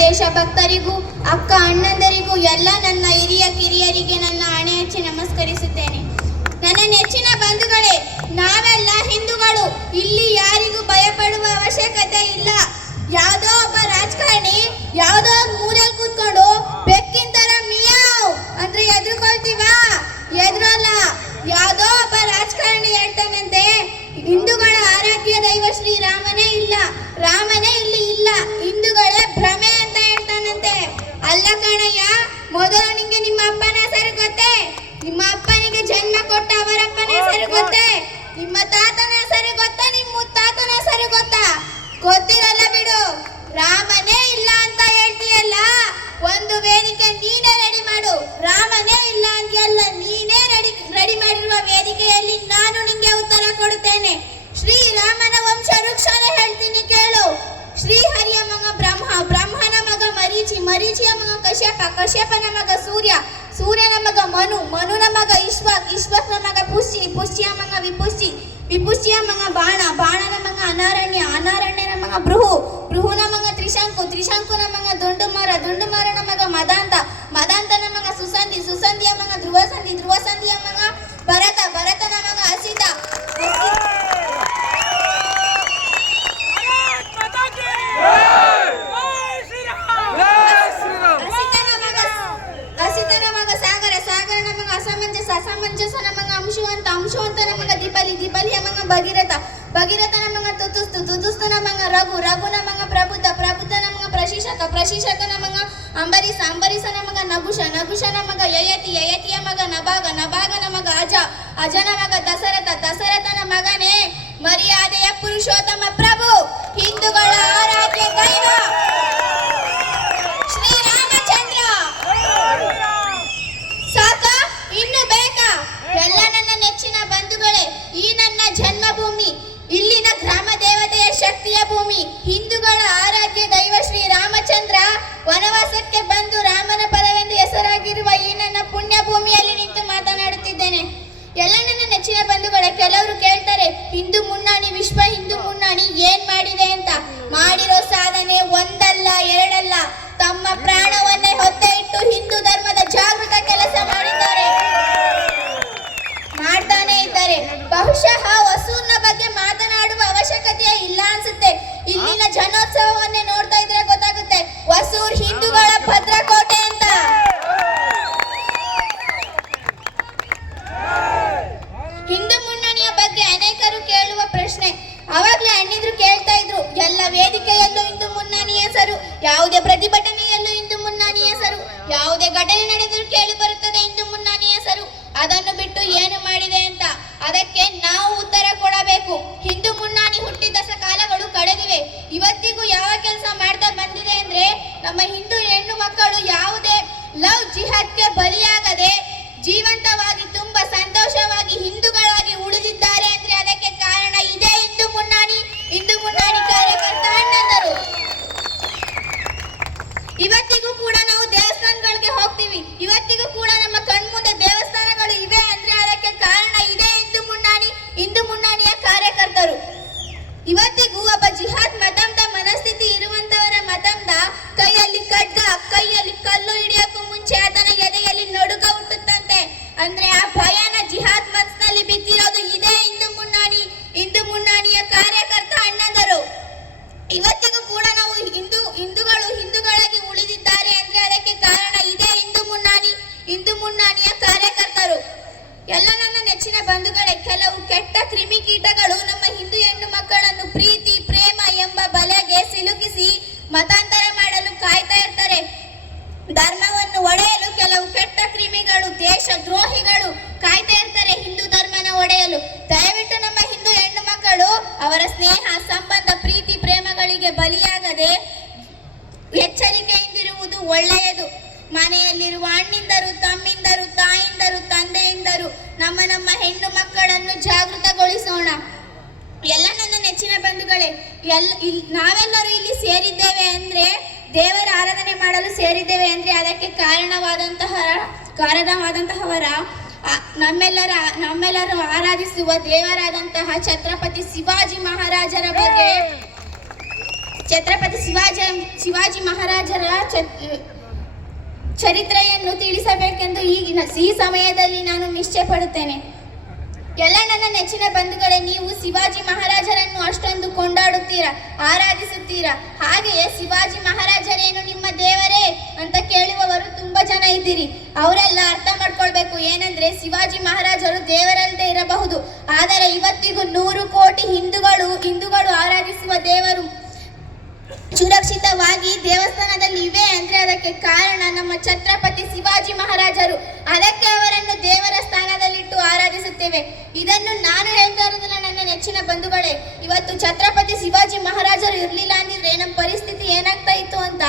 ದೇಶ ಭಕ್ತರಿಗೂ ಅಕ್ಕ ಅಣ್ಣಂದರಿಗೂ ಎಲ್ಲ ನನ್ನ ಹಿರಿಯ ಕಿರಿಯರಿಗೆ ನನ್ನ ಹಣೆ ಹಚ್ಚಿ ನಮಸ್ಕರಿಸುತ್ತೇನೆ. ನನ್ನ ನೆಚ್ಚಿನ ಬಂಧುಗಳೇ, ನಾವೆಲ್ಲ ಹಿಂದೂಗಳು. ಇಲ್ಲಿ ಯಾರಿಗೂ ಭಯಪಡುವ ಅವಶ್ಯಕತೆ ಇಲ್ಲ. ಯಾವುದೋ ಒಬ್ಬ ರಾಜಕಾರಣಿ ಯಾವುದೋ ಮೂಲೆಯಲ್ಲಿ ಕೂತ್ಕೊಂಡು ಬೆಕ್ಕಿನ ತರ ಮಿಯಾವ್ ಅಂದ್ರೆ ಎದುರ್ಕೊಳ್ತೀವಾ? ಎದುರಲ್ಲ. ಯಾವುದೋ ಒಬ್ಬ ರಾಜಕಾರಣಿ ಹೇಳ್ತಾನಂತೆ ಹಿಂದೂಗಳ ಆರಾಧ್ಯ ದೈವ ಶ್ರೀರಾಮನೇ ಇಲ್ಲ, ರಾಮನೇ ಇಲ್ಲಿ ಇಲ್ಲ, ಹಿಂದೂಗಳೇ ಭ್ರಮೆ ಅಂತ ಹೇಳ್ತಾನಂತೆ. ಅಲ್ಲ ಕಣಯ್ಯ, ಮೊದಲು ನಿಂಗೆ ನಿಮ್ಮ ಅಪ್ಪನ ಹೆಸರು ಗೊತ್ತೇ? ನಿಮ್ಮ ಅಪ್ಪನಿಗೆ ಜನ್ಮ ಕೊಟ್ಟ ಅವರಪ್ಪನ ಹೆಸರು ಗೊತ್ತೇ? ನಿಮ್ಮ ತಾತನ ಹೆಸರು ಗೊತ್ತಾ? ನಿಮ್ಮ ಮುತ್ತಾತನ ಹೆಸರು ಗೊತ್ತಾ? ಗೊತ್ತಿರಲ್ಲ ಬಿಡು. ರಾಮನೇ ಇಲ್ಲ ಅಂತ ಹೇಳ್ತೀಯಲ್ಲ, ಒಂದು ವೇದಿಕೆ ನೀನೇ ರೆಡಿ ಮಾಡು. ರಾಮನೇ ಇಲ್ಲ ಅಂತೀಯಲ್ಲ, ನೀನೇ ರೆಡಿ ಮಾಡಿರುವ ವೇದಿಕೆಯಲ್ಲಿ ನಾನು ನಿಂಗೆ ಉತ್ತರ ಕೊಡುತ್ತೇನೆ. ಶ್ರೀರಾಮನ ವಂಶ ವೃಕ್ಷನೇ ಹೇಳ್ತೀನಿ ಕೇಳು. ಶ್ರೀಹರಿಯ ಮಗ ಬ್ರಹ್ಮ, ಬ್ರಹ್ಮನ ಮಗ ಮರೀಚಿ, ಮರೀಚಿಯ ಮಗ ಕಶ್ಯಪ, ಕಶ್ಯಪನ ಮಗ ಸೂರ್ಯ, ಸೂರ್ಯನ ಮಗ ಮನು, ಮನುನ ಮಗ ಇಶ್ವಕ್, ಇಶ್ವಕ್ನ ಮಗ ಪುಷ್ಟಿ, ಪುಷ್ಟಿಯ ಮಗ ವಿಪುಷ್ಟಿ, ವಿಪುಷ್ಟಿಯ ಮಗ ಬಾಣ, ಬಾಣನ ಮಗ ಅನಾರಣ್ಯ, ಅನಾರಣ್ಯನ ಮಗ ಭೃಹು, ಭೃಹುನ ಮಗ ತ್ರಿಶಂಕು, ತ್ರಿಶಂಕುನ ಮಗ ದುಂಡುಮಾರ, ದುಂಡುಮಾರನ ಮಗ ಮದಾಂತ, ಮದಾಂತನ ಮಗ ಸುಸಂಧಿ, ಸುಸಂಧಿಯ ಮಗ ಧ್ರುವಸಂಧಿ, ಧ್ರುವಸಂಧಿಯ ಮಗ ಭರತ, ಭರತನ ಮಗ ಅಸಿತ, ಅಸಿತನ ಮಗ ಸಾಗರ, ಸಾಗರನ ಮಗ ಅಸಮಂಜಸ, ಅಸಮಂಜಸನ ಮಗ ಅಂಶುವಂತ, ಅಂಶುವಂತನ ಮಗ ದಿಪಲಿ, ದಿಪಲಿಯ ಮಗ ಭಗೀರಥ, ಭಗೀರಥನ ಮಗ ತುತುಸ್ತು, ತುತುಸ್ತನ ಮಗ ರಘು, ರಘುನ ಮಗ ಪ್ರಬುದ್ಧ, ಪ್ರಬುದ್ಧನ ಮಗ ಪ್ರಶಿಷಕ, ಪ್ರಶಿಷಕನ ಮಗ ಅಂಬರೀಷ, ಅಂಬರೀಷನ ಮಗ ನಗುಷ, ನಗುಷನ ಮಗ ಯಯತಿ, ಯಯತಿಯ ಮಗ ನಭಾಗ, ನಭಾಗನ ಮಗ ಅಜ, ಅಜನ ಮಗ ದಶರಥ, ದಶರಥನ ಮಗನೇ ಮರ್ಯಾದೆಯ ಪುರುಷೋತ್ತಮ ಪ್ರಭು, ಹಿಂದೂಗಳ ಆರಾಧ್ಯ ದೈವ ಶ್ರೀರಾಮಚಂದ್ರ. ಸಾಕ? ಇನ್ನು ಬೇಕಾ? ಎಲ್ಲ ನನ್ನ ನೆಚ್ಚಿನ ಬಂಧುಗಳೇ, ಈ ನನ್ನ ಜನ್ಮಭೂಮಿ, ಇಲ್ಲಿನ ಗ್ರಾಮ ದೇವತೆಯ ಶಕ್ತಿಯ ಭೂಮಿ, ಹಿಂದೂಗಳ ಆರಾಧ್ಯ ದೈವ ಶ್ರೀರಾಮಚಂದ್ರ ವನವಾಸಕ್ಕೆ ಬಂದು ರಾಮನ ಫಲವೆಂದು ಹೆಸರಾಗಿರುವ ಈ ನನ್ನ ಪುಣ್ಯ ಭೂಮಿಯಲ್ಲಿ ನಿಂತು ಮಾತನಾಡುತ್ತಿದ್ದೇನೆ. ಎಲ್ಲ ನನ್ನ ನೆಚ್ಚಿನ ಬಂಧುಗಳೇ, ಕೆಲವರು ಕೇಳ್ತಾರೆ ಹಿಂದೂ ಮುನ್ನಣಿ, ವಿಶ್ವ ಹಿಂದೂ ಮುನ್ನಣಿ ಏನ್ ಮಾಡಿದೆ ಅಂತ. ಮಾಡಿರೋ ಸಾಧನೆ ಒಂದಲ್ಲ ಎರಡಲ್ಲ, ತಮ್ಮ ಪ್ರಾಣವನ್ನೇ ಹೊತ್ತೆ ಇಟ್ಟು ಹಿಂದೂ ಧರ್ಮದ ಜಾಗೃತ ಕೆಲಸ ಮಾಡಿದ್ದಾರೆ, ಮಾಡ್ತಾನೆ ಇದ್ದಾರೆ. ಬಹುಶಃ ಹೊಸೂರ್ನ ಬಗ್ಗೆ ಮಾತನಾಡುವ ಅವಶ್ಯಕತೆ ಇಲ್ಲ ಅನ್ಸುತ್ತೆ. ಇಲ್ಲಿನ ಜನೋತ್ಸವವನ್ನೇ ನೋಡ್ತಾ ಇದ್ರೆ ಗೊತ್ತಾಗುತ್ತೆ, ಹೊಸೂರ್ ಹಿಂದೂಗಳ ಭದ್ರಕೋಟೆ ಅಂತ. ಹಿಂದೂ ಮುನ್ನಣಿಯ ಬಗ್ಗೆ ಅನೇಕರು ಕೇಳುವ ಪ್ರಶ್ನೆ. ಅವಾಗ್ಲೇ ಅಣ್ಣಿದ್ರು ಕೇಳ್ತಾ ಇದ್ರು, ಎಲ್ಲ ವೇದಿಕೆಯಲ್ಲೂ ಹಿಂದೂ ಮುನ್ನಣಿ ಹೆಸರು, ಯಾವುದೇ ಪ್ರತಿಭಟನೆಯಲ್ಲೂ ಹಿಂದೂ ಮುನ್ನಣಿ ಹೆಸರು, ಯಾವುದೇ ಘಟನೆ ನಡೆದರೂ ಕೇಳಿ ಬರುತ್ತದೆ ಹಿಂದೂ ಮುನ್ನಣಿ ಹೆಸರು, ಅದನ್ನು ಬಿಟ್ಟು ಏನು ಮಾಡಿದೆ ಅಂತ. ಅದಕ್ಕೆ ನಾವು ಉತ್ತರ ಕೊಡಬೇಕು. ಹಿಂದೂ ಮುನ್ನಣಿ ಹುಟ್ಟಿದ ಕಾಲಗಳು ಕಳೆದಿವೆ. ಇವತ್ತಿಗೂ ಯಾವ ಕೆಲಸ ಮಾಡ್ತಾ ಬಂದಿದೆ ಅಂದ್ರೆ, ನಮ್ಮ ಹಿಂದೂ ಹೆಣ್ಣು ಮಕ್ಕಳು ಯಾವುದೇ ಲವ್ ಜಿಹಾದ್ಗೆ ಬಲಿಯಾಗದೆ ಜೀವಂತವಾಗಿ ತುಂಬಾ ಸಂತೋಷವಾಗಿ ಹಿಂದೂಗಳಾಗಿ ಉಳಿದಿದ್ದಾರೆ ಅಂದ್ರೆ ಅದಕ್ಕೆ ಕಾರಣ ಇದೇ ಹಿಂದೂ ಮುನ್ನಣಿ, ಹಿಂದೂ ಮುನ್ನಣಿ ಕಾರ್ಯಕರ್ತ ಅಣ್ಣಂದರು. ಇವತ್ತಿಗೂ ಕೂಡ ನಾವು ದೇವಸ್ಥಾನಗಳಿಗೆ ಹೋಗ್ತೀವಿ, ಇವತ್ತಿಗೂ ಕೂಡ ನಮ್ಮ ಕಣ್ಮುಂದೆ ದೇವಸ್ಥಾನಗಳು ಇವೆ ಅಂದ್ರೆ ಅದಕ್ಕೆ ಕಾರಣ ಇದೇ ಹಿಂದೂ ಮುನ್ನಣಿ, ಹಿಂದೂ ಮುನ್ನಣಿಯ ಕಾರ್ಯಕರ್ತರು. ಇವತ್ತಿಗೂ ಒಬ್ಬ ಜಿಹಾದ್ ಮತಂದ ಮನಸ್ಥಿತಿ ಇರುವಂತವರ ಮತಂದ ಕೈಯಲ್ಲಿ ಖಡ್ಗ, ಕೈಯಲ್ಲಿ ಕಲ್ಲು ಹಿಡಿಯೋಕ್ಕೂ ಮುಂಚೆ ಅದನ್ನ ಎದೆಯಲ್ಲಿ ನಡುಕ ಹುಟ್ಟುತ್ತಂತೆ. ಅಂದ್ರೆ ಆ ಭಯನ ಜಿಹಾದ್ ಮನಸ್ಸಿನಲ್ಲಿ ಬಿದ್ದಿರೋದು ಇದೇ ಹಿಂದೂ ಮುನ್ನಣಿ, ಹಿಂದೂ ಮುನ್ನಣಿಯ ಕಾರ್ಯಕರ್ತ ಅಣ್ಣಂದರು. ಇವತ್ತಿಗೂ ಕೂಡ ನಾವು ಹಿಂದೂಗಳು ಹಿಂದೂಗಳಾಗಿ ಉಳಿದಿದ್ದಾರೆ ಅಂದ್ರೆ ಅದಕ್ಕೆ ಕಾರಣ ಇದೇ ಹಿಂದೂ ಮುನ್ನಣಿ, ಹಿಂದೂ ಮುನ್ನಣಿಯ ಕಾರ್ಯಕರ್ತರು. ಎಲ್ಲ ನನ್ನ ನೆಚ್ಚಿನ ಬಂಧುಗಳೇ, ಕೆಲವು ಕೆಟ್ಟ ಕ್ರಿಮಿಕೀಟಗಳು ನಮ್ಮ ಹಿಂದೂ ಹೆಣ್ಣು ಮಕ್ಕಳನ್ನು ಪ್ರೀತಿ ಪ್ರೇಮ ಎಂಬ ಬಲೆಗೆ ಸಿಲುಕಿಸಿ ಮತಾಂತರ ಮಾಡಲು ಕಾಯ್ತಾ ಇರ್ತಾರೆ. ಧರ್ಮವನ್ನು ಒಡೆಯಲು ಕೆಲವು ಕೆಟ್ಟ ಕ್ರಿಮಿಗಳು, ದೇಶ ದ್ರೋಹಿಗಳು ಕಾಯ್ತಾ ಇರ್ತಾರೆ ಹಿಂದೂ ಧರ್ಮನ ಒಡೆಯಲು. ದಯವಿಟ್ಟು ನಮ್ಮ ಹಿಂದೂ ಹೆಣ್ಣು ಮಕ್ಕಳು ಅವರ ಸ್ನೇಹ ಸಂಬಂಧ ಪ್ರೀತಿ ಪ್ರೇಮಗಳಿಗೆ ಬಲಿಯಾಗದೆ ಎಚ್ಚರಿಕೆಯಿಂದಿರುವುದು ಒಳ್ಳೆಯದು. ಮನೆಯಲ್ಲಿರುವ ಅಣ್ಣಿಂದರು, ತಮ್ಮಿಂದರು, ತಾಯಿಂದರು, ತಂದೆಯಿಂದರು ನಮ್ಮ ಹೆಣ್ಣು ಮಕ್ಕಳನ್ನು ಜಾಗೃತಗೊಳಿಸೋಣ. ಎಲ್ಲ ನನ್ನ ನೆಚ್ಚಿನ ಬಂಧುಗಳೇ, ನಾವೆಲ್ಲರೂ ಇಲ್ಲಿ ಸೇರಿದ್ದೇವೆ ಅಂದ್ರೆ, ದೇವರ ಆರಾಧನೆ ಮಾಡಲು ಸೇರಿದ್ದೇವೆ ಅಂದ್ರೆ ಅದಕ್ಕೆ ಕಾರಣವಾದಂತಹವರ ನಮ್ಮೆಲ್ಲರೂ ಆರಾಧಿಸುವ ದೇವರಾದಂತಹ ಛತ್ರಪತಿ ಶಿವಾಜಿ ಮಹಾರಾಜರ ಬಗ್ಗೆ ಛತ್ರಪತಿ ಶಿವಾಜಿ ಮಹಾರಾಜರ ಚರಿತ್ರೆಯನ್ನು ತಿಳಿಸಬೇಕೆಂದು ಈ ಸಮಯದಲ್ಲಿ ನಾನು ನಿಶ್ಚಯ ಪಡುತ್ತೇನೆ. ಎಲ್ಲ ನನ್ನ ನೆಚ್ಚಿನ ಬಂಧುಗಳೇ, ನೀವು ಶಿವಾಜಿ ಮಹಾರಾಜರನ್ನು ಅಷ್ಟೊಂದು ಕೊಂಡಾಡುತ್ತೀರಾ, ಆರಾಧಿಸುತ್ತೀರಾ. ಹಾಗೆಯೇ ಶಿವಾಜಿ ಮಹಾರಾಜರೇನು ನಿಮ್ಮ ದೇವರೇ ಅಂತ ಕೇಳುವವರು ತುಂಬಾ ಜನ ಇದ್ದೀರಿ. ಅವರೆಲ್ಲ ಅರ್ಥ ಮಾಡ್ಕೊಳ್ಬೇಕು ಏನಂದ್ರೆ, ಶಿವಾಜಿ ಮಹಾರಾಜರು ದೇವರಲ್ಲದೆ ಇರಬಹುದು, ಆದರೆ ಇವತ್ತಿಗೂ 100 ಕೋಟಿ ಹಿಂದೂಗಳು ಆರಾಧಿಸುವ ದೇವರು ಸುರಕ್ಷಿತವಾಗಿ ದೇವಸ್ಥಾನದಲ್ಲಿ ಇವೆ ಅಂದ್ರೆ ಅದಕ್ಕೆ ಕಾರಣ ನಮ್ಮ ಛತ್ರಪತಿ ಶಿವಾಜಿ ಮಹಾರಾಜರು. ಅದಕ್ಕೆ ಅವರನ್ನು ದೇವರ ಸ್ಥಾನದಲ್ಲಿಟ್ಟು ಆರಾಧಿಸುತ್ತೇವೆ. ಇದನ್ನು ನಾನು ಹೇಳ್ತಾ ಇರೋದಿಲ್ಲ ನನ್ನ ನೆಚ್ಚಿನ ಬಂಧುಗಳೇ. ಇವತ್ತು ಛತ್ರಪತಿ ಶಿವಾಜಿ ಮಹಾರಾಜರು ಇರಲಿಲ್ಲ ಅಂದಿದ್ರೆ ನಮ್ಮ ಪರಿಸ್ಥಿತಿ ಏನಾಗ್ತಾ ಇತ್ತು ಅಂತ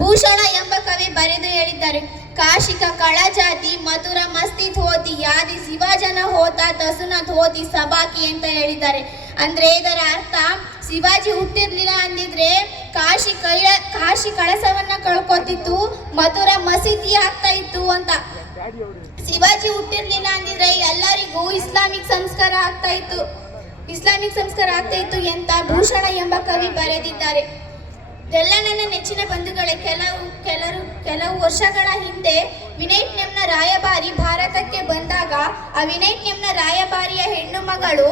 ಭೂಷಣ ಎಂಬ ಕವಿ ಬರೆದು ಹೇಳಿದ್ದಾರೆ. ಕಾಶಿಕ ಕಳಜಾತಿ ಮಥುರ ಮಸ್ತಿ ಥೋತಿ ಯಾದಿ ಶಿವಾಜನ ಹೋತ ತಸುನ ಥೋತಿ ಸಬಾಕಿ ಅಂತ ಹೇಳಿದ್ದಾರೆ. ಅಂದ್ರೆ ಇದರ ಅರ್ಥ, ಶಿವಾಜಿ ಹುಟ್ಟಿರ್ಲಿಲ್ಲ ಅಂದಿದ್ರೆ ಕಾಶಿ ಕಳಸವನ್ನ ಕಳ್ಕೊತಿತ್ತು, ಮಥುರ ಮಸೀದಿ ಆಗ್ತಾ ಇತ್ತು ಅಂತ. ಶಿವಾಜಿ ಹುಟ್ಟಿರ್ಲಿಲ್ಲ ಅಂದಿದ್ರೆ ಎಲ್ಲರಿಗೂ ಇಸ್ಲಾಮಿಕ್ ಸಂಸ್ಕಾರ ಆಗ್ತಾ ಇತ್ತು ಅಂತ ಭೂಷಣ ಎಂಬ ಕವಿ ಬರೆದಿದ್ದಾರೆ. ಎಲ್ಲ ನನ್ನ ನೆಚ್ಚಿನ ಬಂಧುಗಳೇ, ಕೆಲವು ವರ್ಷಗಳ ಹಿಂದೆ ವಿಯೆಟ್ನಾಂನ ರಾಯಭಾರಿ ಭಾರತಕ್ಕೆ ಬಂದಾಗ ಆ ವಿಯೆಟ್ನಾಂನ ರಾಯಭಾರಿಯ ಹೆಣ್ಣು ಮಗಳು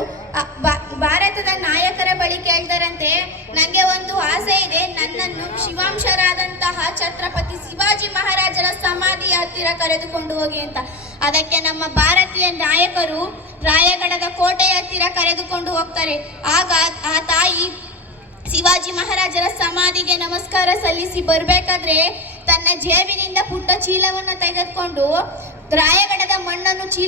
ಭಾರತದ ನಾಯಕರ ಬಳಿ ಕೇಳ್ತಾರಂತೆ, ನನಗೆ ಒಂದು ಆಸೆ ಇದೆ, ನನ್ನನ್ನು ಶಿವಾಂಶರಾದಂತಹ ಛತ್ರಪತಿ ಶಿವಾಜಿ ಮಹಾರಾಜರ ಸಮಾಧಿಯ ಹತ್ತಿರ ಕರೆದುಕೊಂಡು ಹೋಗಿ ಅಂತ. ಅದಕ್ಕೆ ನಮ್ಮ ಭಾರತೀಯ ನಾಯಕರು ರಾಯಗಢದ ಕೋಟೆಯ ಹತ್ತಿರ ಕರೆದುಕೊಂಡು ಹೋಗ್ತಾರೆ. ಆಗ ಆ ತಾಯಿ ಶಿವಾಜಿ ಮಹಾರಾಜರ ಸಮಾಧಿಗೆ ನಮಸ್ಕಾರ ಸಲ್ಲಿಸಿ ಬರಬೇಕಾದ್ರೆ ತನ್ನ ಜೇಬಿನಿಂದ ಪುಟ್ಟ ಚೀಲವನ್ನು ತೆಗೆದುಕೊಂಡು ರಾಯಗಢದ ಮಣ್ಣನ್ನು